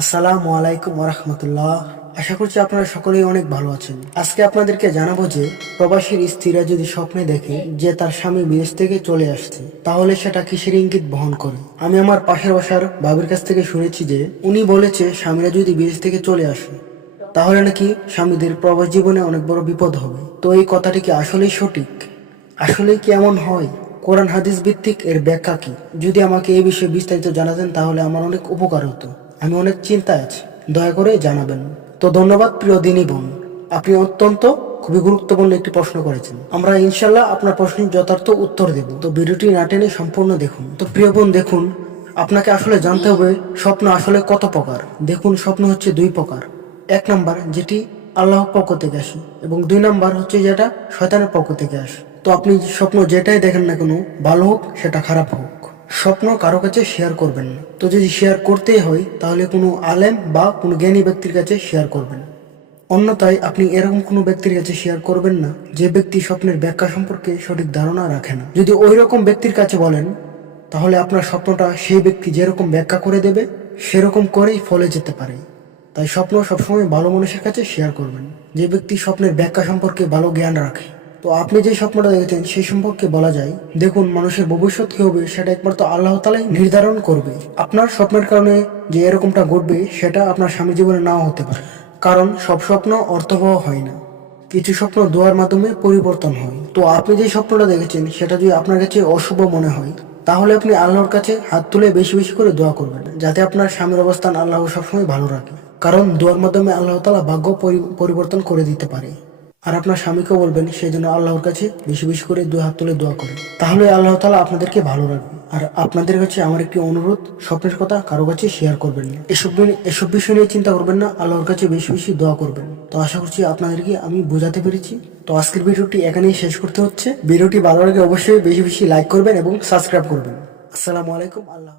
আসসালামু আলাইকুম ওরহমতুল্লাহ আশা করছি আপনারা সকলেই অনেক ভালো আছেন। আজকে আপনাদেরকে জানাব যে, প্রবাসীর স্ত্রীরা যদি স্বপ্নে দেখে যে তার স্বামী বিদেশ থেকে চলে আসছে, তাহলে সেটা কিসের ইঙ্গিত বহন করে? আমি আমার পাশের বাসার বাবির কাছ থেকে শুনেছি যে, উনি বলেছে স্বামীরা যদি বিদেশ থেকে চলে আসে, তাহলে নাকি স্বামীদের প্রবাস জীবনে অনেক বড় বিপদ হবে। তো এই কথাটি কি আসলেই সঠিক? আসলেই কি এমন হয়? কোরআন হাদিস ভিত্তিক এর ব্যাখ্যা কি? যদি আমাকে এই বিষয়ে বিস্তারিত জানাতেন, তাহলে আমার অনেক উপকার হতো। আমি অনেক চিন্তায় আছি। দয়া করে জানাবেন। তো ধন্যবাদ, প্রিয় দিনী বোন। আপনি অত্যন্ত খুবই গুরুত্বপূর্ণ একটি প্রশ্ন করেছেন। আমরা ইনশাল্লাহ আপনার প্রশ্নের যথার্থ উত্তর দেব। তো ভিডিওটি না টেনে সম্পূর্ণ দেখুন। তো প্রিয় বোন, দেখুন, আপনাকে আসলে জানতে হবে, স্বপ্ন আসলে কত প্রকার? দেখুন, স্বপ্ন হচ্ছে দুই প্রকার। এক নাম্বার, যেটি আল্লাহর পক্ষ থেকে আসে, এবং দুই নাম্বার হচ্ছে যেটা শয়তানের পক্ষ থেকে আসে। তো আপনি স্বপ্ন যেটাই দেখেন না কেন, ভালো হোক, সেটা খারাপ হোক। স্বপ্ন কারও কাছে শেয়ার করবেন না। তো যদি শেয়ার করতেই হয়, তাহলে কোনো আলেম বা কোনো জ্ঞানী ব্যক্তির কাছে শেয়ার করবেন। অন্যথায় আপনি এরকম কোনো ব্যক্তির কাছে শেয়ার করবেন না, যে ব্যক্তি স্বপ্নের ব্যাখ্যা সম্পর্কে সঠিক ধারণা রাখে না। যদি ওই রকম ব্যক্তির কাছে বলেন, তাহলে আপনার স্বপ্নটা সেই ব্যক্তি যেরকম ব্যাখ্যা করে দেবে, সেরকম করেই ফলে যেতে পারে। তাই স্বপ্ন সবসময় ভালো মানুষের কাছে শেয়ার করবেন। যে ব্যক্তি স্বপ্নের ব্যাখ্যা সম্পর্কে ভালো জ্ঞান রাখে। তো আপনি যে স্বপ্নটা দেখেছেন, সেই সম্পর্কে বলা যায়, দেখুন, মানুষের ভবিষ্যৎ কি হবে, সেটা একমাত্র আল্লাহ তালাই নির্ধারণ করবে। আপনার স্বপ্নের কারণে যে এরকমটা ঘটবে, সেটা আপনার স্বামী জীবনে নাও হতে পারে। কারণ সব স্বপ্ন অর্থবহ হয় না। কিছু স্বপ্ন দোয়ার মাধ্যমে পরিবর্তন হয়। তো আপনি যে স্বপ্নটা দেখেছেন, সেটা যদি আপনার কাছে অশুভ মনে হয়, তাহলে আপনি আল্লাহর কাছে হাত তুলে বেশি বেশি করে দোয়া করবেন, যাতে আপনার স্বামীর অবস্থান আল্লাহ সবসময় ভালো রাখে। কারণ দোয়ার মাধ্যমে আল্লাহ তালা ভাগ্য পরি- পরিবর্তন করে দিতে পারে। আর আপনার স্বামীকেও বলবেন সেই জন্য আল্লাহর কাছে বেশি বেশি করে দু হাত তুলে দোয়া করেন তাহলে আল্লাহ তালা আপনাদেরকে ভালো রাখবে আর আপনাদের কাছে আমার একটি অনুরোধ, স্বপ্নের কথা কারও কাছে শেয়ার করবেন না। এসব এসব বিষয় নিয়ে চিন্তা করবেন না, আল্লাহর কাছে বেশি বেশি দোয়া করবেন। তো আশা করছি আপনাদেরকে আমি বোঝাতে পেরেছি। তো আজকের ভিডিওটি এখানেই শেষ করতে হচ্ছে। ভিডিওটি ভালো লাগে অবশ্যই বেশি বেশি লাইক করবেন এবং সাবস্ক্রাইব করবেন। আসসালামু আলাইকুম, আল্লাহ